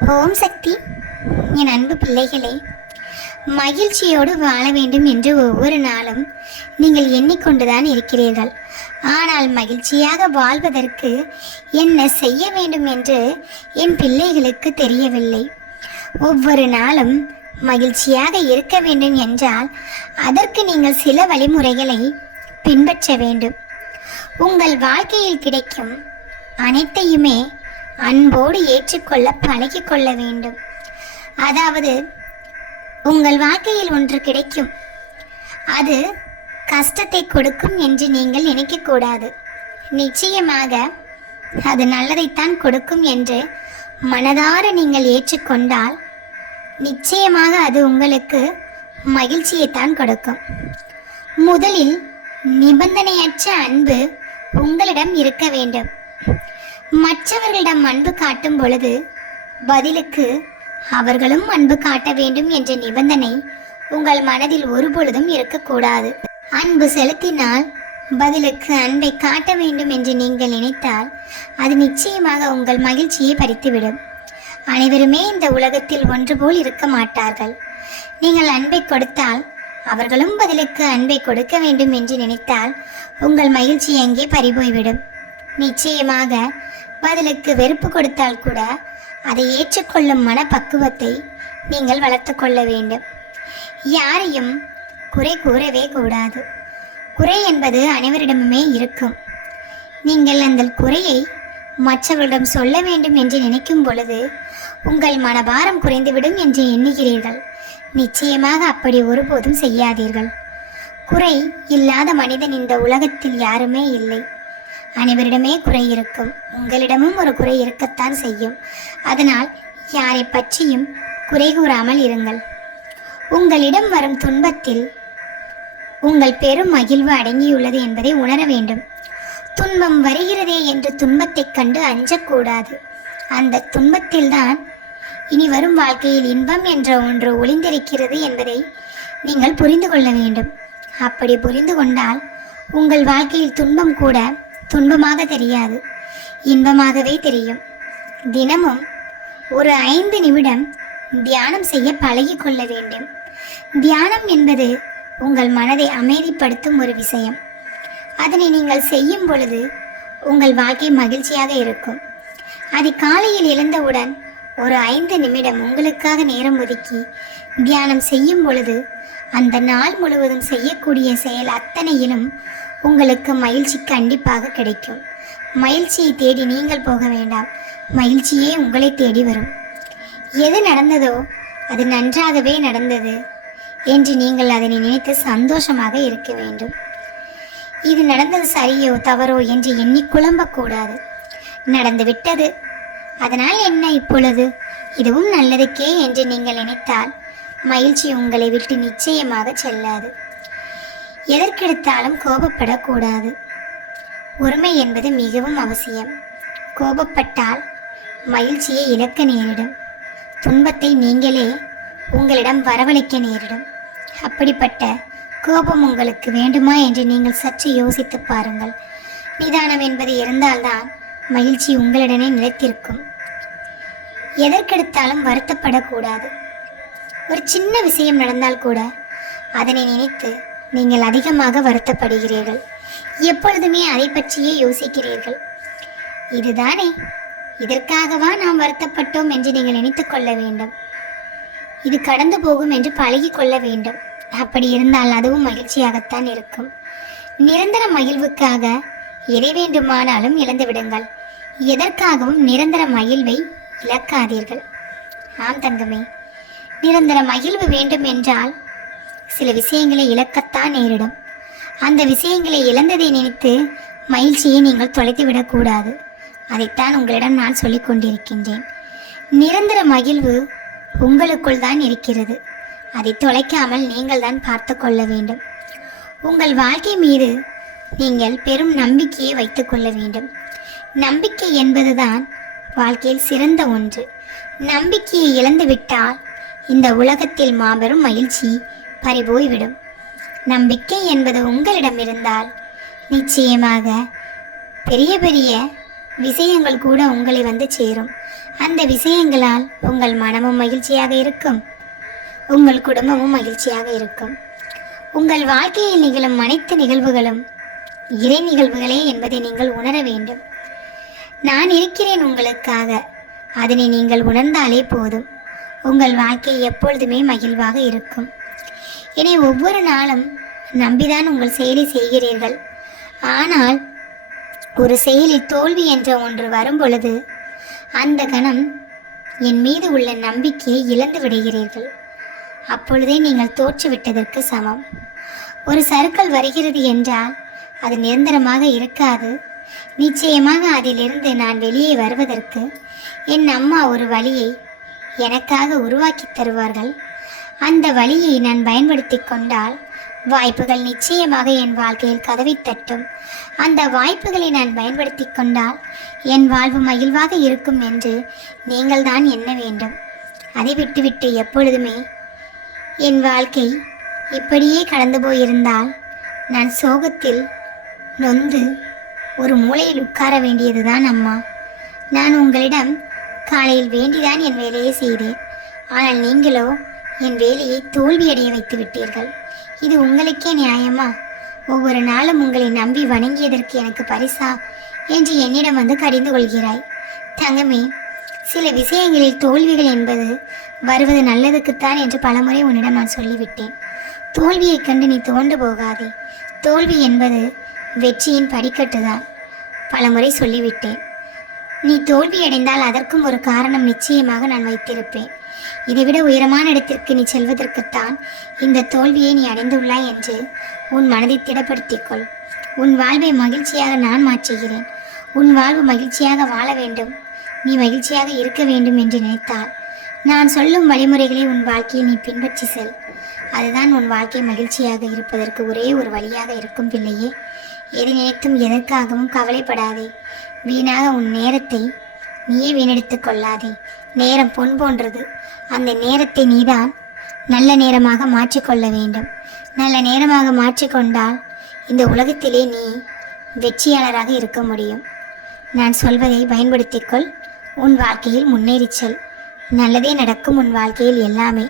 ஓம் சக்தி. என் அன்பு பிள்ளைகளே, மகிழ்ச்சியோடு வாழ வேண்டும் என்று ஒவ்வொரு நாளும் நீங்கள் எண்ணிக்கொண்டுதான் இருக்கிறீர்கள். ஆனால் மகிழ்ச்சியாக வாழ்வதற்கு என்ன செய்ய வேண்டும் என்று என் பிள்ளைகளுக்கு தெரியவில்லை. ஒவ்வொரு நாளும் மகிழ்ச்சியாக இருக்க வேண்டும் என்றால் அதற்கு நீங்கள் சில வழிமுறைகளை பின்பற்ற வேண்டும். உங்கள் வாழ்க்கையில் கிடைக்கும் அனைத்தையுமே அன்போடு ஏற்றுக்கொள்ள பழகிக்கொள்ள வேண்டும். அதாவது உங்கள் வாழ்க்கையில் ஒன்று கிடைக்கும், அது கஷ்டத்தை கொடுக்கும் என்று நீங்கள் நினைக்கக்கூடாது. நிச்சயமாக அது நல்லதைத்தான் கொடுக்கும் என்று மனதார நீங்கள் ஏற்றுக்கொண்டால் நிச்சயமாக அது உங்களுக்கு மகிழ்ச்சியைத்தான் கொடுக்கும். முதலில் நிபந்தனையற்ற அன்பு உங்களிடம் இருக்க வேண்டும். மற்றவர்களிடம் அன்பு காட்டும் பொழுது பதிலுக்கு அவர்களும் அன்பு காட்ட வேண்டும் என்ற நிபந்தனை உங்கள் மனதில் ஒருபொழுதும் இருக்கக்கூடாது. அன்பு செலுத்தினால் பதிலுக்கு அன்பை காட்ட வேண்டும் என்று நீங்கள் நினைத்தால் அது நிச்சயமாக உங்கள் மகிழ்ச்சியை பறித்துவிடும். அனைவருமே இந்த உலகத்தில் ஒன்று போல் இருக்க மாட்டார்கள். நீங்கள் அன்பை கொடுத்தால் அவர்களும் பதிலுக்கு அன்பை கொடுக்க வேண்டும் என்று நினைத்தால் உங்கள் மகிழ்ச்சி எங்கே பறிபோய்விடும். நிச்சயமாக பதிலுக்கு வெறுப்பு கொடுத்தால் கூட அதை ஏற்றுக்கொள்ளும் மனப்பக்குவத்தை நீங்கள் வளர்த்து கொள்ள வேண்டும். யாரையும் குறை கூறவே கூடாது. குறை என்பது அனைவரிடமுமே இருக்கும். நீங்கள் அந்த குறையை மற்றவர்களிடம் சொல்ல வேண்டும் என்று நினைக்கும் பொழுது உங்கள் மனபாரம் குறைந்துவிடும் என்று எண்ணுகிறீர்கள். நிச்சயமாக அப்படி ஒருபோதும் செய்யாதீர்கள். குறை இல்லாத மனிதன் இந்த உலகத்தில் யாருமே இல்லை. அனைவரிடமே குறை இருக்கும். உங்களிடமும் ஒரு குறை இருக்கத்தான் செய்யும். அதனால் யாரை பற்றியும் குறை கூறாமல் இருங்கள். உங்களிடம் வரும் துன்பத்தில் உங்கள் பெரும் மகிழ்வு அடங்கியுள்ளது என்பதை உணர வேண்டும். துன்பம் வருகிறதே என்று துன்பத்தைக் கண்டு அஞ்சக்கூடாது. அந்த துன்பத்தில்தான் இனி வரும் வாழ்க்கையில் இன்பம் என்ற ஒன்று ஒளிந்திருக்கிறது என்பதை நீங்கள் புரிந்து கொள்ள வேண்டும். அப்படி புரிந்து கொண்டால் உங்கள் வாழ்க்கையில் துன்பம் கூட துன்பமாக தெரியாது, இன்பமாகவே தெரியும். தினமும் ஒரு 5 நிமிடம் தியானம் செய்ய பழகிக்கொள்ள வேண்டும். தியானம் என்பது உங்கள் மனதை அமைதிப்படுத்தும் ஒரு விஷயம். அதனை நீங்கள் செய்யும் பொழுது உங்கள் வாழ்க்கை மகிழ்ச்சியாக இருக்கும். அதிகாலையில் எழுந்தவுடன் ஒரு 5 நிமிடம் உங்களுக்காக நேரம் ஒதுக்கி தியானம் செய்யும் பொழுது அந்த நாள் முழுவதும் செய்யக்கூடிய செயல் அத்தனையிலும் உங்களுக்கு மகிழ்ச்சி கண்டிப்பாக கிடைக்கும். மகிழ்ச்சியை தேடி நீங்கள் போக வேண்டாம், மகிழ்ச்சியே உங்களை தேடி வரும். எது நடந்ததோ அது நன்றாகவே நடந்தது என்று நீங்கள் அதனை நினைத்து சந்தோஷமாக இருக்க வேண்டும். இது நடந்தது சரியோ தவறோ என்று எண்ணி குழம்பக்கூடாது. நடந்து விட்டது, அதனால் என்ன இப்பொழுது, இதுவும் நல்லதுக்கே என்று நீங்கள் நினைத்தால் மகிழ்ச்சி உங்களை விட்டு நிச்சயமாக செல்லாது. எதற்கெடுத்தாலும் கோபப்படக்கூடாது. பொறுமை என்பது மிகவும் அவசியம். கோபப்பட்டால் மகிழ்ச்சியை இழக்க நேரிடும். துன்பத்தை நீங்களே உங்களிடம் வரவழைக்க நேரிடும். அப்படிப்பட்ட கோபம் உங்களுக்கு வேண்டுமா என்று நீங்கள் சற்று யோசித்து பாருங்கள். நிதானம் என்பது இருந்தால்தான் மகிழ்ச்சி உங்களிடனே நிலைத்திருக்கும். எதற்கெடுத்தாலும் வருத்தப்படக்கூடாது. ஒரு சின்ன விஷயம் நடந்தால் கூட அதனை நினைத்து நீங்கள் அதிகமாக வருத்தப்படுகிறீர்கள். எப்பொழுதுமே அதை பற்றியே யோசிக்கிறீர்கள். இதுதானே, இதற்காகவா நாம் வருத்தப்பட்டோம் என்று நீங்கள் நினைத்து கொள்ள வேண்டும். இது கடந்து போகும் என்று பழகி கொள்ள வேண்டும். அப்படி இருந்தால் அதுவும் மகிழ்ச்சியாகத்தான் இருக்கும். நிரந்தர மகிழ்வுக்காக எதை வேண்டுமானாலும் இழந்து விடுங்கள். எதற்காகவும் நிரந்தர மகிழ்வை இழக்காதீர்கள். ஆம் தங்கமே, நிரந்தர மகிழ்வு வேண்டும் என்றால் சில விஷயங்களை இழக்கத்தான் நேரிடும். அந்த விஷயங்களை இழந்ததை நினைத்து மகிழ்ச்சியை நீங்கள் தொலைத்துவிடக்கூடாது. அதைத்தான் உங்களிடம் நான் சொல்லிக் கொண்டிருக்கின்றேன். நிரந்தர மகிழ்வு உங்களுக்குள் தான் இருக்கிறது. அதை தொலைக்காமல் நீங்கள் தான் பார்த்து கொள்ள வேண்டும். உங்கள் வாழ்க்கை மீது நீங்கள் பெரும் நம்பிக்கையை வைத்துக் கொள்ள வேண்டும். நம்பிக்கை என்பதுதான் வாழ்க்கையில் சிறந்த ஒன்று. நம்பிக்கையை இழந்துவிட்டால் இந்த உலகத்தில் மாபெரும் மகிழ்ச்சி பறிபோய்விடும். நம்பிக்கை என்பது உங்களிடம் இருந்தால் நிச்சயமாக பெரிய பெரிய விஷயங்கள் கூட உங்களை வந்து சேரும். அந்த விஷயங்களால் உங்கள் மனமும் மகிழ்ச்சியாக இருக்கும், உங்கள் குடும்பமும் மகிழ்ச்சியாக இருக்கும். உங்கள் வாழ்க்கையில் நிகழும் அனைத்து நிகழ்வுகளும் இறை நிகழ்வுகளே என்பதை நீங்கள் உணர வேண்டும். நான் இருக்கிறேன் உங்களுக்காக, அதனை நீங்கள் உணர்ந்தாலே போதும். உங்கள் வாழ்க்கை எப்பொழுதுமே மகிழ்வாக இருக்கும். இனி ஒவ்வொரு நாளும் நம்பிதான் உங்கள் செயலை செய்கிறீர்கள். ஆனால் ஒரு செயலில் தோல்வி என்ற ஒன்று வரும் பொழுது அந்த கணம் என் மீது உள்ள நம்பிக்கையை இழந்து விடுகிறீர்கள். அப்பொழுதே நீங்கள் தோற்றுவிட்டதற்கு சமம். ஒரு சறுக்கல் வருகிறது என்றால் அது நிரந்தரமாக இருக்காது. நிச்சயமாக அதிலிருந்து நான் வெளியே வருவதற்கு என் அம்மா ஒரு வழியை எனக்காக உருவாக்கி தருவார்கள். அந்த வழியை நான் பயன்படுத்தி கொண்டால் வாய்ப்புகள் நிச்சயமாக என் வாழ்க்கையில் கதவை தட்டும். அந்த வாய்ப்புகளை நான் பயன்படுத்தி கொண்டால் என் வாழ்வு மகிழ்வாக இருக்கும் என்று நீங்கள் தான் எண்ண வேண்டும். அதை விட்டுவிட்டு எப்பொழுதுமே என் வாழ்க்கை இப்படியே கடந்து போயிருந்தால் நான் சோகத்தில் நொந்து ஒரு மூலையில் உட்கார வேண்டியதுதான் அம்மா. நான் உங்களிடம் காலையில் வேண்டிதான் என் வேலையை செய்தேன். ஆனால் நீங்களோ என் வேலையை தோல்வியடைய வைத்து விட்டீர்கள். இது உங்களுக்கே நியாயமா? ஒவ்வொரு நாளும் உங்களை நம்பி வணங்கியதற்கு எனக்கு பரிசா என்று என்னிடம் வந்து கடிந்து கொள்கிறாய். தங்கமே, சில விஷயங்களில் தோல்விகள் என்பது வருவது நல்லதுக்குத்தான் என்று பலமுறை உன்னிடம் நான் சொல்லிவிட்டேன். தோல்வியைக் கண்டு நீ துவண்டு போகாதே. தோல்வி என்பது வெற்றியின் படிக்கட்டுதான். பலமுறை சொல்லிவிட்டேன். நீ தோல்வியடைந்தால் அதற்கும் ஒரு காரணம் நிச்சயமாக நான் வைத்திருப்பேன். இதைவிட உயரமான இடத்திற்கு நீ செல்வதற்குத்தான் இந்த தோல்வியை நீ அடைந்துள்ளாய் என்று உன் மனதை திடப்படுத்திக்கொள். உன் வாழ்வை மகிழ்ச்சியாக நான் மாற்றுகிறேன். உன் வாழ்வு மகிழ்ச்சியாக வாழ வேண்டும், நீ மகிழ்ச்சியாக இருக்க வேண்டும் என்று நினைத்தால் நான் சொல்லும் வழிமுறைகளை உன் வாழ்க்கையில் நீ பின்பற்றி செல். அதுதான் உன் வாழ்க்கை மகிழ்ச்சியாக இருப்பதற்கு ஒரே ஒரு வழியாக இருக்கும் பிள்ளையே. எது நினைத்தும் எதற்காகவும் கவலைப்படாதே. வீணாக உன் நேரத்தை நீயே வீணடித்துக் கொள்ளாதே. நேரம் பொன் போன்றது. அந்த நேரத்தை நீதான் நல்ல நேரமாக மாற்றிக்கொள்ள வேண்டும். நல்ல நேரமாக மாற்றிக்கொண்டால் இந்த உலகத்திலே நீ வெற்றியாளராக இருக்க முடியும். நான் சொல்வதை பயன்படுத்திக்கொள். உன் வாழ்க்கையில் முன்னேறிச் செல். நல்லதே நடக்கும் உன் வாழ்க்கையில் எல்லாமே.